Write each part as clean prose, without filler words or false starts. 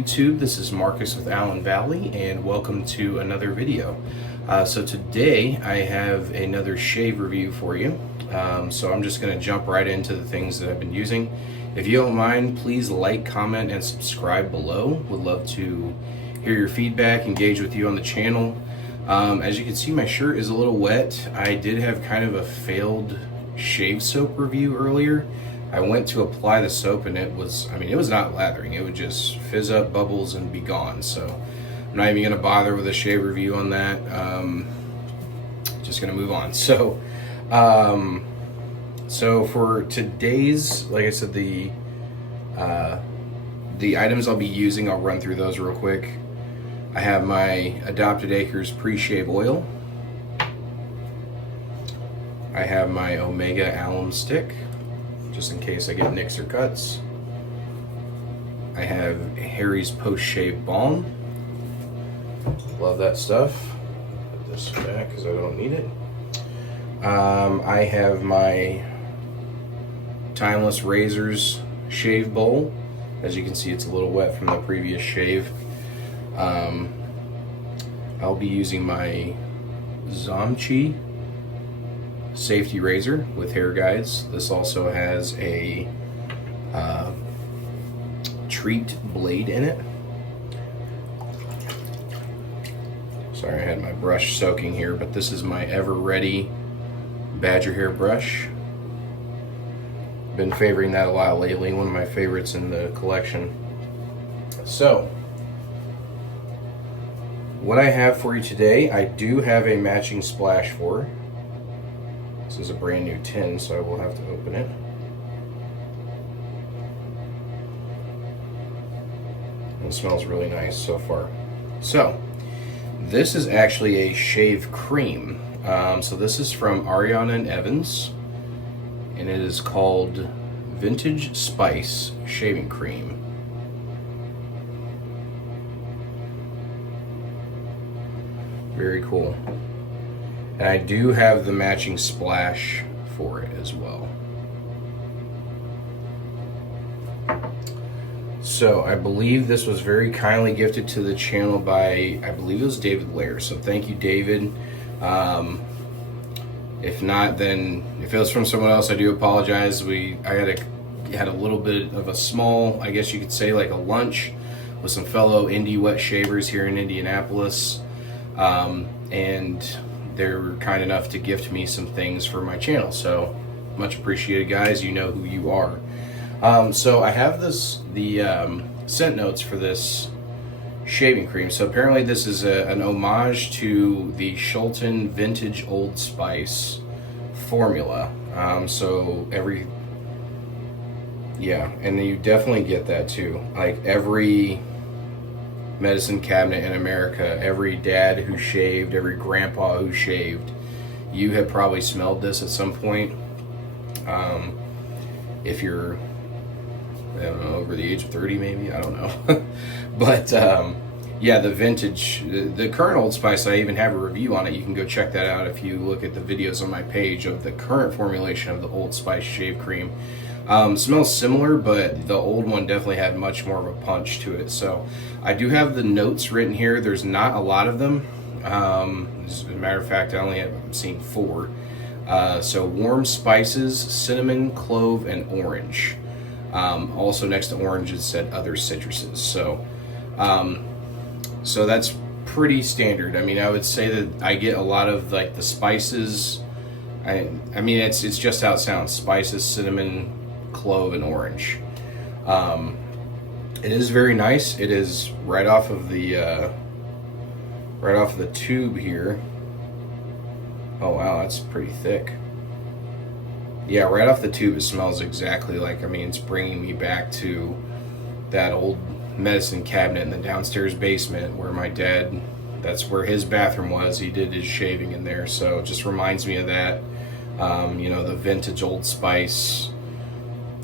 YouTube. This is Marcus with Allen Valley, and welcome to another video. So today I have another shave review for you. So I'm just going to jump right into the things that I've been using. If you don't mind, please like, comment, and subscribe below. Would love to hear your feedback, engage with you on the channel. As you can see, my shirt is a little wet. I did have kind of a failed shave soap review earlier. I went to apply the soap and it was not lathering. It would just fizz up bubbles and be gone. So I'm not even gonna bother with a shave review on that. Just gonna move on. So for today's, like I said, the items I'll be using, I'll run through those real quick. I have my Adopted Acres pre-shave oil. I have my Omega alum stick, just in case I get nicks or cuts. I have Harry's post-shave balm. Love that stuff. Put this back because I don't need it. I have my Timeless Razors shave bowl. As you can see, it's a little wet from the previous shave. I'll be using my Zomchi safety razor with hair guides. This also has a treat blade in it. Sorry, I had my brush soaking here, but this is my Ever Ready badger hair brush. Been favoring that a lot lately, one of my favorites in the collection. So what I have for you today, I do have a matching splash for. This is a brand new tin, so I will have to open it. It smells really nice so far. So this is actually a shave cream. So this is from Ariana and Evans, and it is called Vintage Spice Shaving Cream. Very cool. And I do have the matching splash for it as well. So I believe this was very kindly gifted to the channel by, I believe it was David Lair. So thank you, David. If not, then if it was from someone else, I do apologize. I had a little bit of a small, I guess you could say, like a lunch with some fellow indie wet shavers here in Indianapolis. And they were kind enough to gift me some things for my channel, so much appreciated, guys. You know who you are. So I have the scent notes for this shaving cream. So apparently this is an homage to the Shulton Vintage Old Spice formula. And you definitely get that too. Like every medicine cabinet in America, every dad who shaved, every grandpa who shaved, you have probably smelled this at some point. If you're, I don't know, over the age of 30 maybe, I don't know. But yeah, the vintage, the current Old Spice, I even have a review on it. You can go check that out if you look at the videos on my page of the current formulation of the Old Spice shave cream. Smells similar, but the old one definitely had much more of a punch to it. So I do have the notes written here. There's not a lot of them. As a matter of fact, I only have seen 4. So warm spices, cinnamon, clove, and orange. Also next to orange it said other citruses. So that's pretty standard. I mean, I would say that I get a lot of like the spices. I mean, it's just how it sounds: spices, cinnamon, clove, and orange. It is very nice. It is right off of the tube here. Oh wow, that's pretty thick. Yeah, right off the tube it smells exactly like, I mean, it's bringing me back to that old medicine cabinet in the downstairs basement where my dad, that's where his bathroom was. He did his shaving in there, so it just reminds me of that. You know, the vintage Old Spice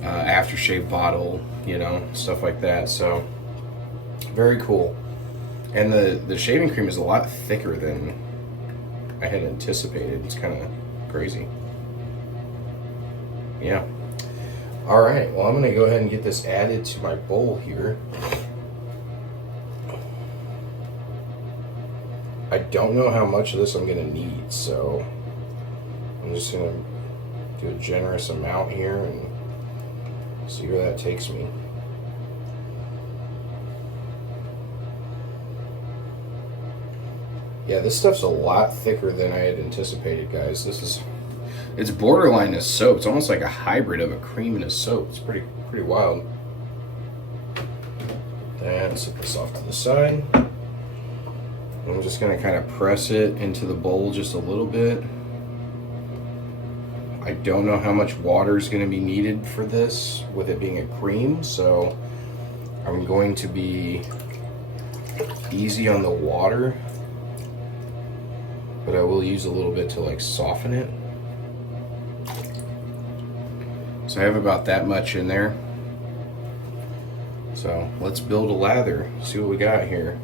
aftershave bottle, you know, stuff like that. So very cool. And the shaving cream is a lot thicker than I had anticipated. It's kind of crazy. Yeah. All right, well, I'm gonna go ahead and get this added to my bowl here. don't know how much of this I'm going to need, so I'm just going to do a generous amount here and see where that takes me. Yeah, this stuff's a lot thicker than I had anticipated, guys. It's borderline a soap. It's almost like a hybrid of a cream and a soap. It's pretty wild. And set this off to the side. I'm just going to kind of press it into the bowl just a little bit. I don't know how much water is going to be needed for this with it being a cream, so I'm going to be easy on the water, but I will use a little bit to like soften it. So I have about that much in there. So let's build a lather, see what we got here.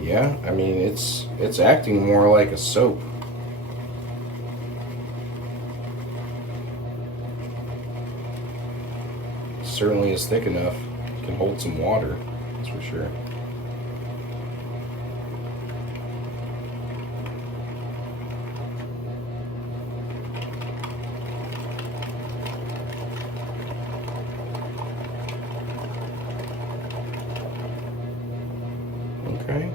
Yeah, I mean it's acting more like a soap. Certainly is thick enough. It can hold some water, that's for sure. Okay.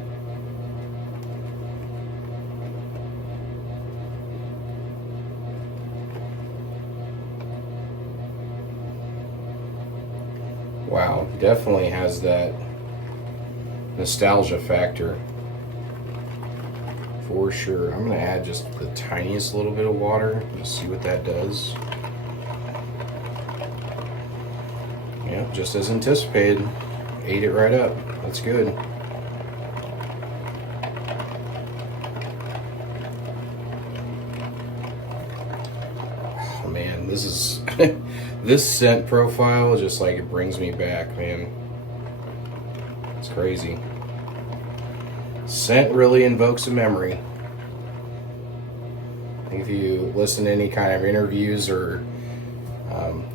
Wow, definitely has that nostalgia factor for sure. I'm gonna add just the tiniest little bit of water to see what that does. Yeah, just as anticipated. Ate it right up. That's good. Oh man, this is this scent profile just like it brings me back, man. It's crazy. Scent really invokes a memory. I think if you listen to any kind of interviews or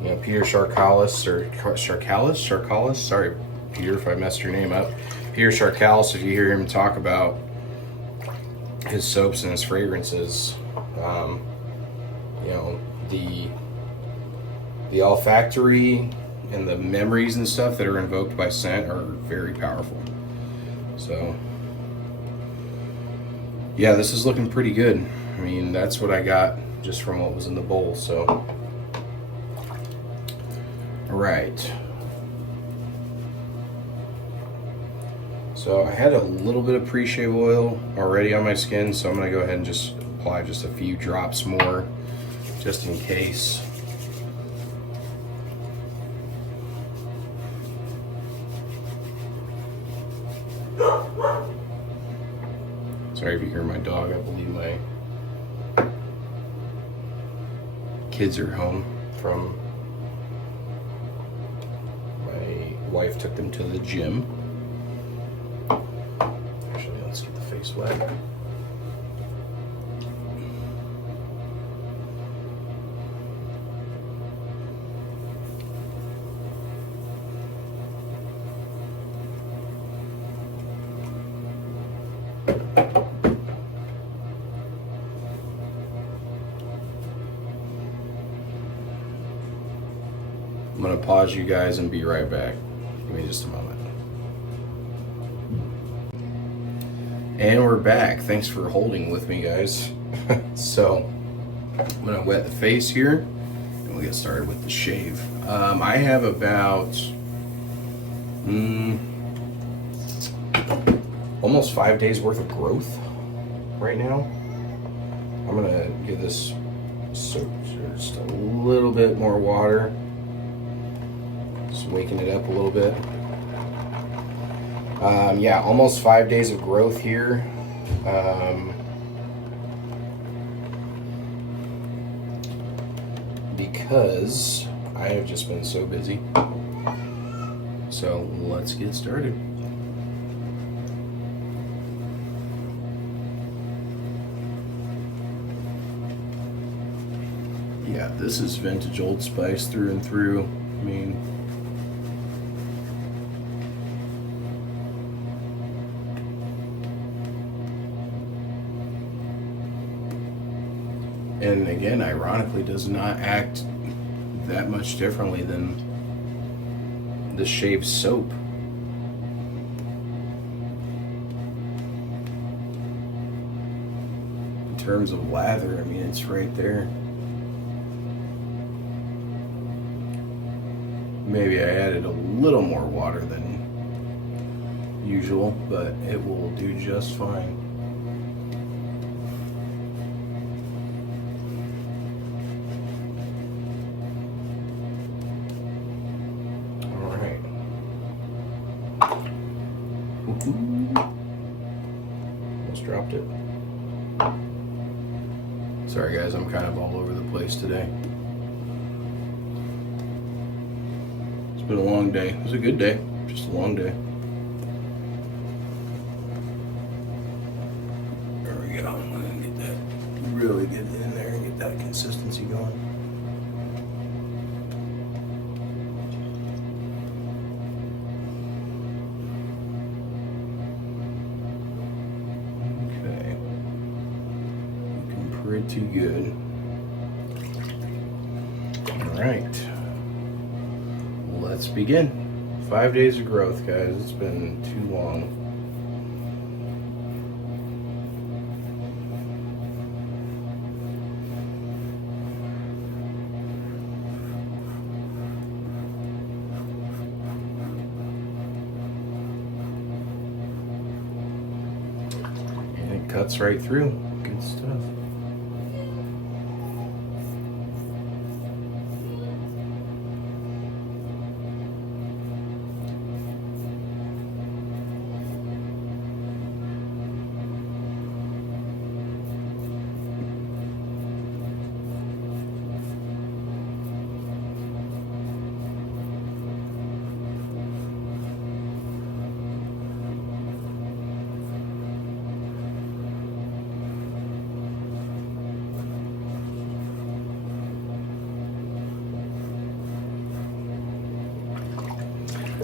you know, Peter Sharkalis or Sharkalis, sorry Peter if I messed your name up. Peter Sharkalis, if you hear him talk about his soaps and his fragrances, you know, the olfactory and the memories and stuff that are invoked by scent are very powerful. So yeah, this is looking pretty good. I mean, that's what I got just from what was in the bowl. So all right, so I had a little bit of pre-shave oil already on my skin, so I'm gonna go ahead and just apply just a few drops more just in case. Sorry if you hear my dog. I believe my kids are home from, my wife took them to the gym. Actually, let's get the face wet. I'm gonna pause you guys and be right back. Give me just a moment. And we're back. Thanks for holding with me, guys. So I'm gonna wet the face here and we'll get started with the shave. I have about almost 5 days worth of growth right now. I'm gonna give this soap just a little bit more water. Just waking it up a little bit. Yeah, almost 5 days of growth here. Because I have just been so busy. So let's get started. Yeah, this is vintage Old Spice through and through. I mean, And again, ironically, does not act that much differently than the shave soap. In terms of lather, I mean, it's right there. Maybe I added a little more water than usual, but it will do just fine. All right. Almost dropped it. Sorry guys, I'm kind of all over the place today. It's been a long day. It was a good day, just a long day. There we go. I'm gonna get that, really get it in there and get that consistency going. Okay. Looking pretty good. All right. Let's begin. 5 days of growth, guys. It's been too long. And it cuts right through. Good stuff.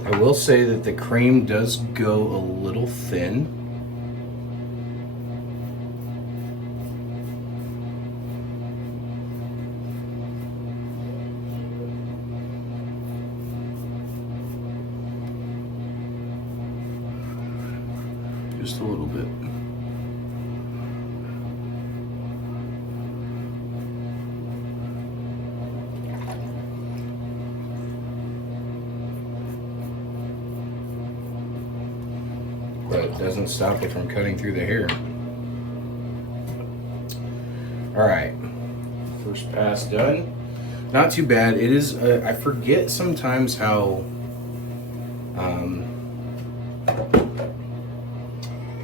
I will say that the cream does go a little thin. Just a little bit. But it doesn't stop it from cutting through the hair. All right, first pass done. Not too bad. It is, I forget sometimes how kind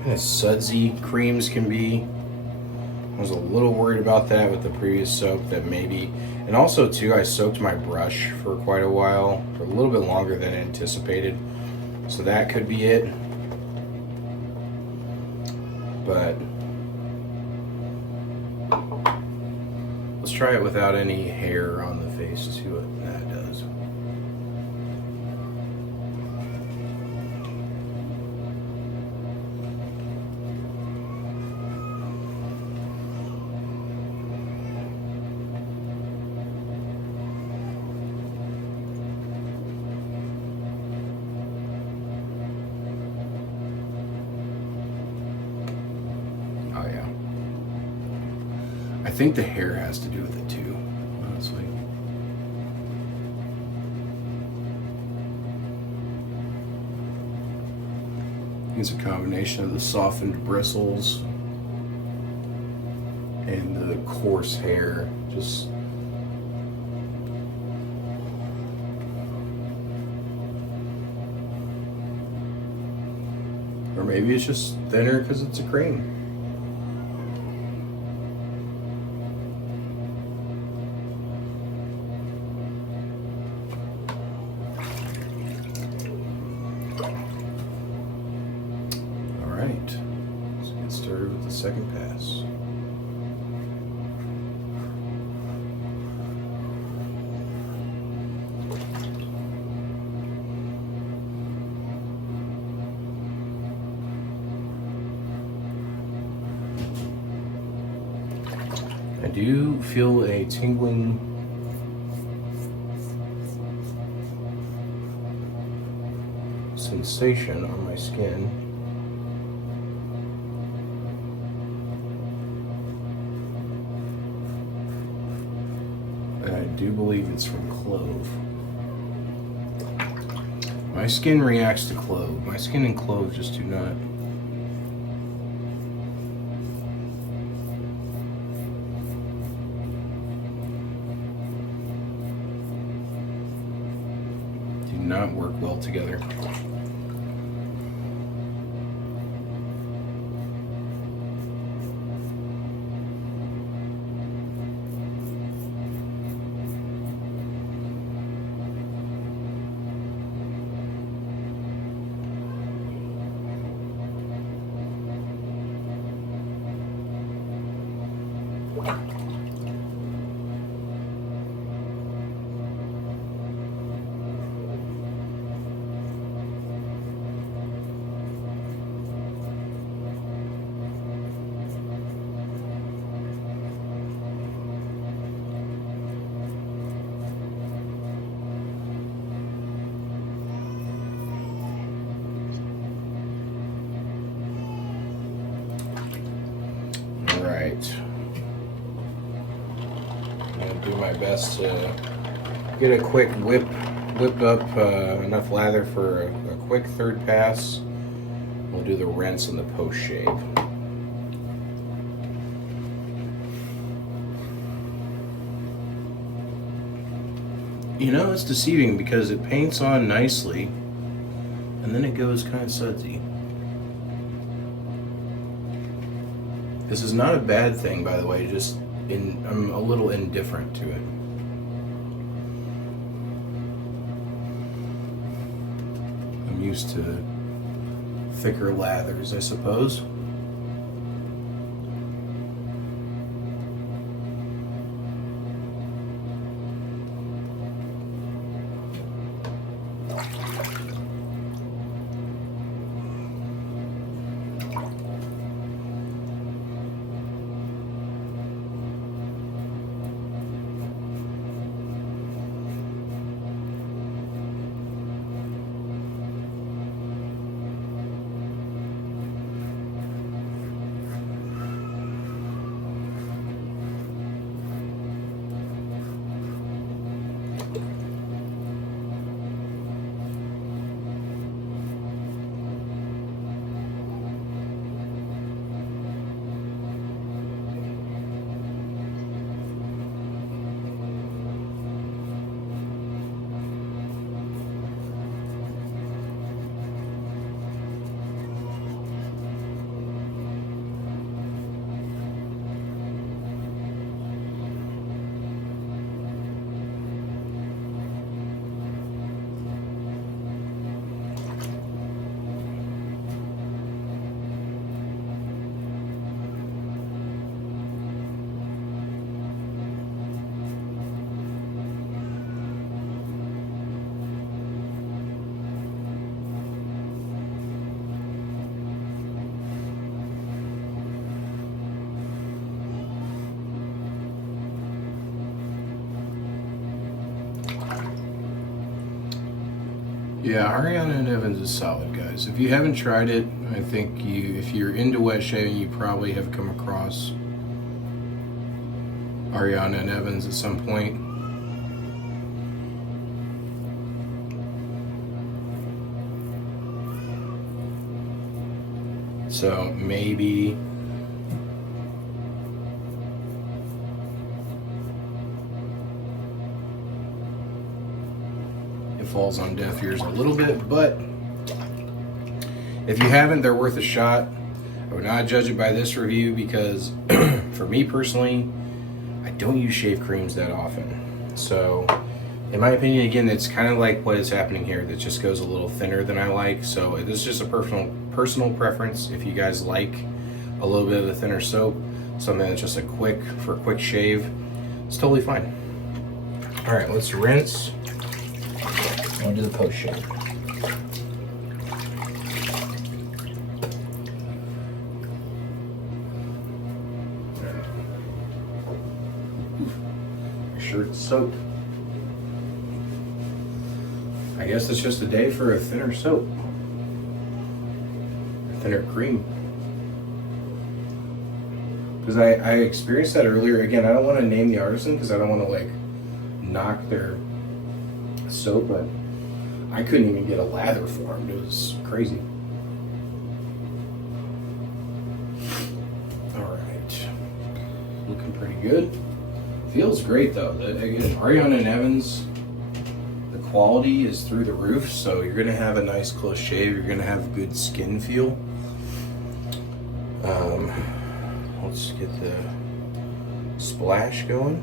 of sudsy creams can be. I was a little worried about that with the previous soap, that maybe, and also too, I soaked my brush for quite a while, for a little bit longer than anticipated. So that could be it. But let's try it without any hair on the face, see what that does. Oh yeah. I think the hair has to do with it too, honestly. It's a combination of the softened bristles and the coarse hair. Just or maybe it's just thinner because it's a cream. Alright, let's get started with the second pass. I do feel a tingling sensation on my skin. And I do believe it's from clove. My skin reacts to clove. My skin and clove just do not. Do not work well together. Right. I'm gonna do my best to get a quick whip up enough lather for a quick third pass. We'll do the rinse and the post shave. You know, it's deceiving because it paints on nicely and then it goes kind of sudsy. This is not a bad thing, by the way, just I'm a little indifferent to it. I'm used to thicker lathers, I suppose. Yeah, Ariana and Evans is solid, guys. If you haven't tried it, I think if you're into wet shaving, you probably have come across Ariana and Evans at some point. So maybe it falls on deaf ears a little bit, but if you haven't, they're worth a shot. I would not judge it by this review because for me personally, I don't use shave creams that often. So in my opinion, again, it's kind of like what is happening here. That just goes a little thinner than I like. So it is just a personal preference. If you guys like a little bit of a thinner soap, something that's just a quick shave, it's totally fine. All right, let's rinse. I'll do the post shave. shirt's soaked. I guess it's just a day for a thinner soap. A thinner cream. Because I experienced that earlier. Again, I don't want to name the artisan because I don't want to like knock their soap, but I couldn't even get a lather formed. It was crazy. Alright. Looking pretty good. Feels great though. Again, Ariana and Evans, the quality is through the roof, so you're gonna have a nice close shave, you're gonna have good skin feel. Let's get the splash going.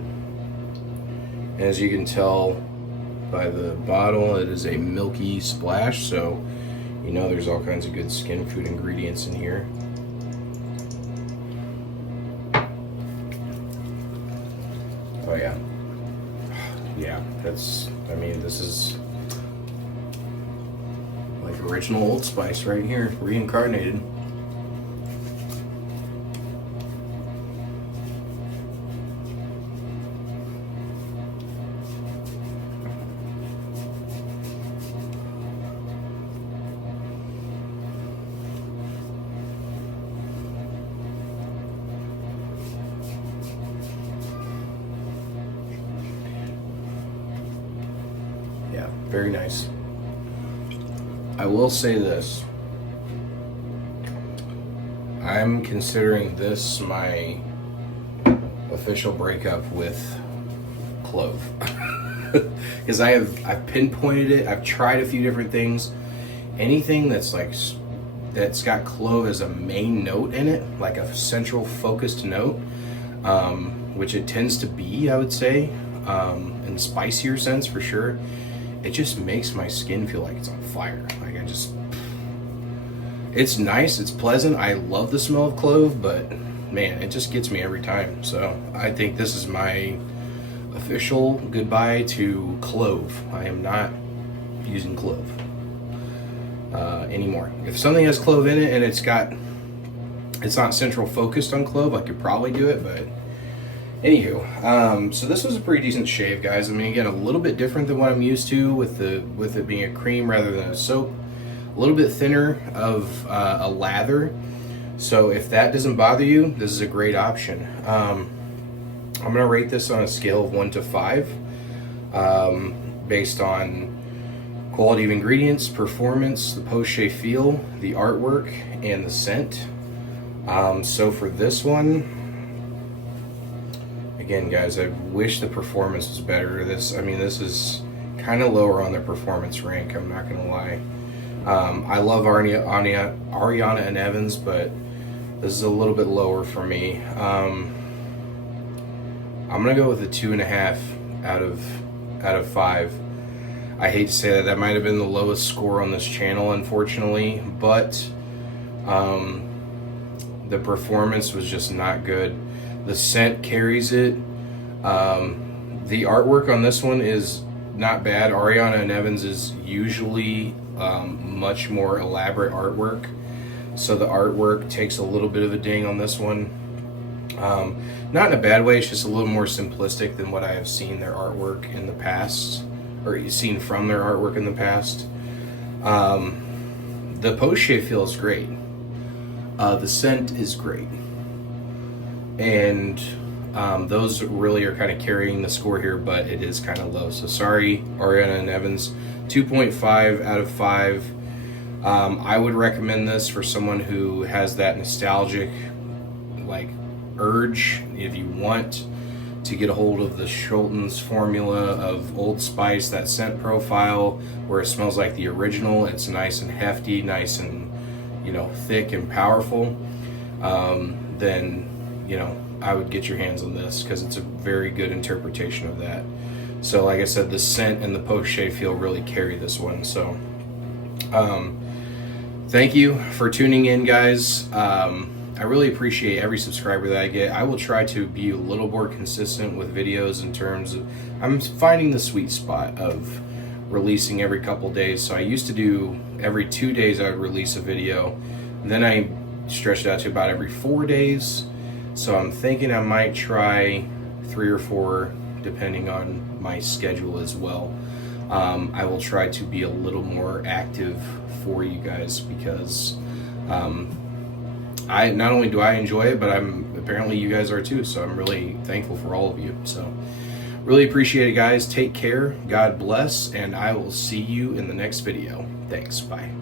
And as you can tell by the bottle, it is a milky splash, so you know there's all kinds of good skin food ingredients in here. Oh yeah. Yeah, I mean, this is like original Old Spice right here, reincarnated. Yeah, very nice. I will say this. I'm considering this my official breakup with clove. Because I've pinpointed it. I've tried a few different things. Anything that's got clove as a main note in it, like a central focused note, which it tends to be, I would say, in the spicier sense for sure. It just makes my skin feel like it's on fire. Like it's nice, it's pleasant. I love the smell of clove, but man, it just gets me every time. So I think this is my official goodbye to clove. I am not using clove anymore. If something has clove in it and it's not central focused on clove, I could probably do it, but anywho, so this was a pretty decent shave, guys. I mean, again, a little bit different than what I'm used to with it being a cream rather than a soap. A little bit thinner of a lather. So if that doesn't bother you, this is a great option. I'm gonna rate this on a scale of 1 to 5, based on quality of ingredients, performance, the post-shave feel, the artwork, and the scent. So for this one, again, guys, I wish the performance was better. This is kind of lower on the performance rank, I'm not gonna lie. I love Ariana and Evans, but this is a little bit lower for me. I'm gonna go with a 2.5 out of 5. I hate to say that might have been the lowest score on this channel, unfortunately, but the performance was just not good. The scent carries it. The artwork on this one is not bad. Ariana and Evans is usually much more elaborate artwork, so the artwork takes a little bit of a ding on this one. Not in a bad way, it's just a little more simplistic than what I have seen their artwork in the past, or seen from their artwork in the past. The post-shave feels great. The scent is great. And those really are kind of carrying the score here, but it is kind of low. So sorry, Ariana and Evans. 2.5 out of 5. I would recommend this for someone who has that nostalgic urge. If you want to get a hold of the Schulten's formula of Old Spice, that scent profile where it smells like the original, it's nice and hefty, nice and thick and powerful, then I would get your hands on this because it's a very good interpretation of that. So like I said, the scent and the post-shave feel really carry this one. So thank you for tuning in, guys. I really appreciate every subscriber that I get. I will try to be a little more consistent with videos in terms of, I'm finding the sweet spot of releasing every couple days. So I used to do every 2 days I would release a video. And then I stretched it out to about every 4 days. So I'm thinking I might try 3 or 4 depending on my schedule as well. I will try to be a little more active for you guys, because I not only do I enjoy it, but apparently you guys are too. So I'm really thankful for all of you. So really appreciate it, guys. Take care. God bless, and I will see you in the next video. Thanks. Bye.